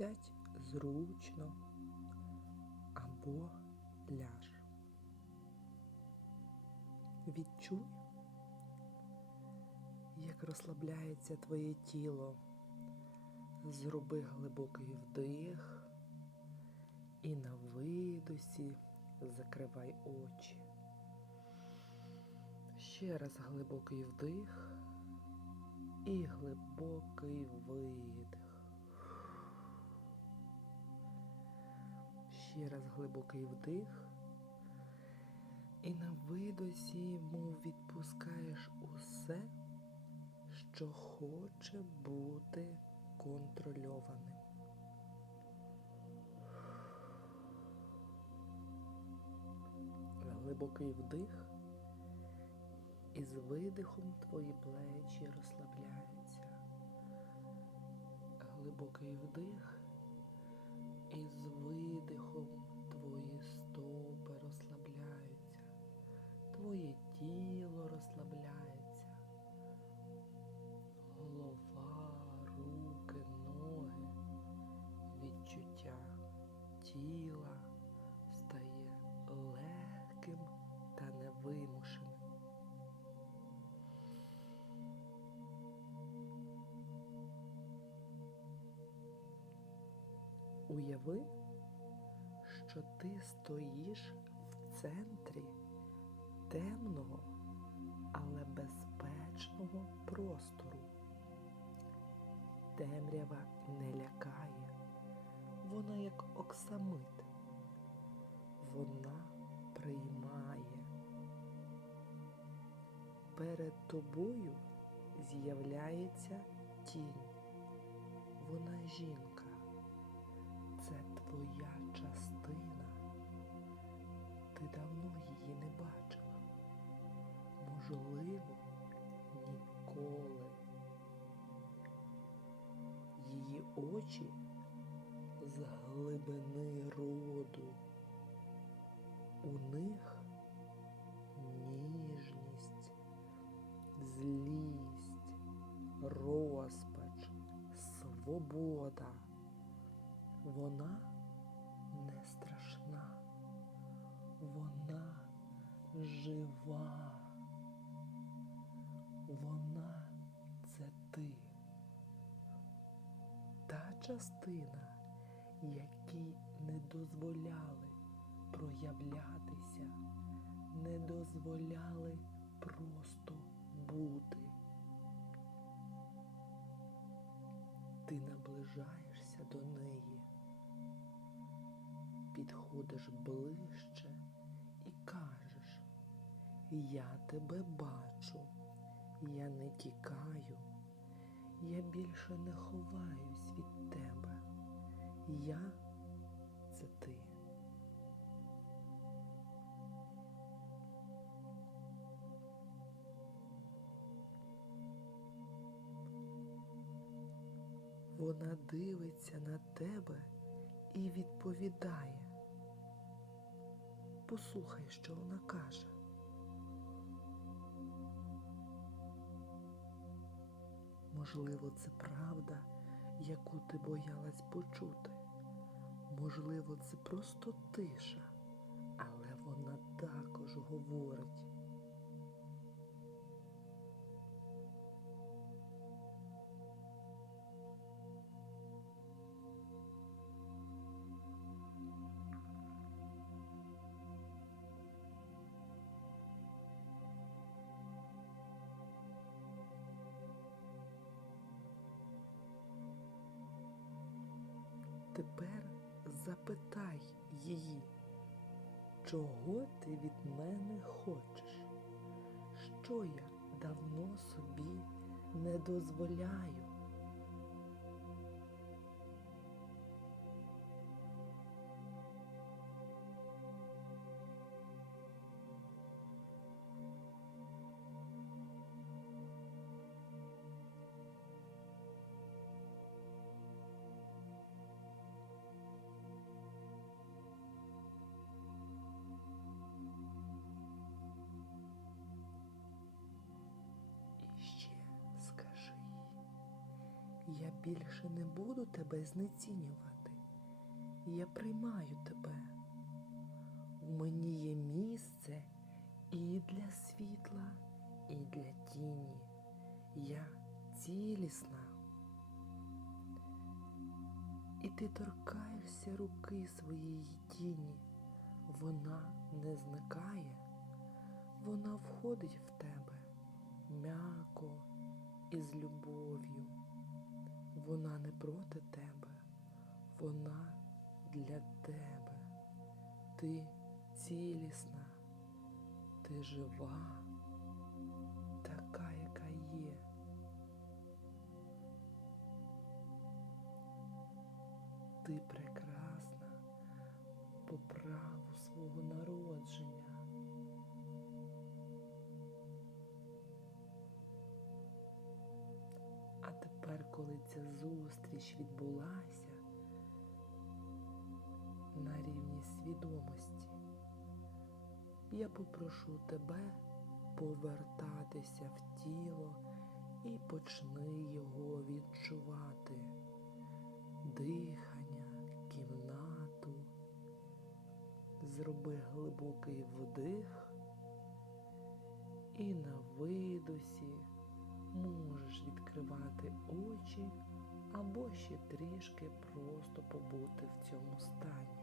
Сядь зручно або ляж. Відчуй, як розслабляється твоє тіло. Зроби глибокий вдих і на видосі закривай очі. Ще раз глибокий вдих і глибокий видих. Ще раз глибокий вдих. І на видосі, мов відпускаєш усе, що хоче бути контрольованим. Глибокий вдих. І з видихом твої плечі розслабляються. Глибокий вдих. Уяви, що ти стоїш в центрі темного, але безпечного простору. Темрява не лякає, вона як оксамит. Вона приймає. Перед тобою з'являється тінь. Вона жінка. Твоя частина. Ти давно її не бачила. Можливо, ніколи. Її очі з глибини роду. У них ніжність, злість, розпач, свобода. Вона жива. Вона це ти. Та частина, якій не дозволяли проявлятися, не дозволяли просто бути. Ти наближаєшся до неї, підходиш ближче я тебе бачу, я не тікаю, я більше не ховаюсь від тебе. Я це ти. Вона дивиться на тебе і відповідає. Послухай, що вона каже. Можливо, це правда, яку ти боялась почути. Можливо, це просто тиша, але вона також говорить. Тепер запитай її, чого ти від мене хочеш? Що я давно собі не дозволяю? Більше не буду тебе знецінювати. Я приймаю тебе. У мені є місце і для світла, і для тіні. Я цілісна. І ти торкаєшся руки своєї тіні. Вона не зникає, вона входить в тебе м'яко і з любов'ю. Вона не проти тебе, вона для тебе. Ти цілісна, ти жива, така, яка є. Ти прекрасна по праву свого народження. Ця зустріч відбулася на рівні свідомості, я попрошу тебе повертатися в тіло і почни його відчувати. Дихання, кімнату. Зроби глибокий вдих і на видосі можеш відкривати очі або ще трішки просто побути в цьому стані.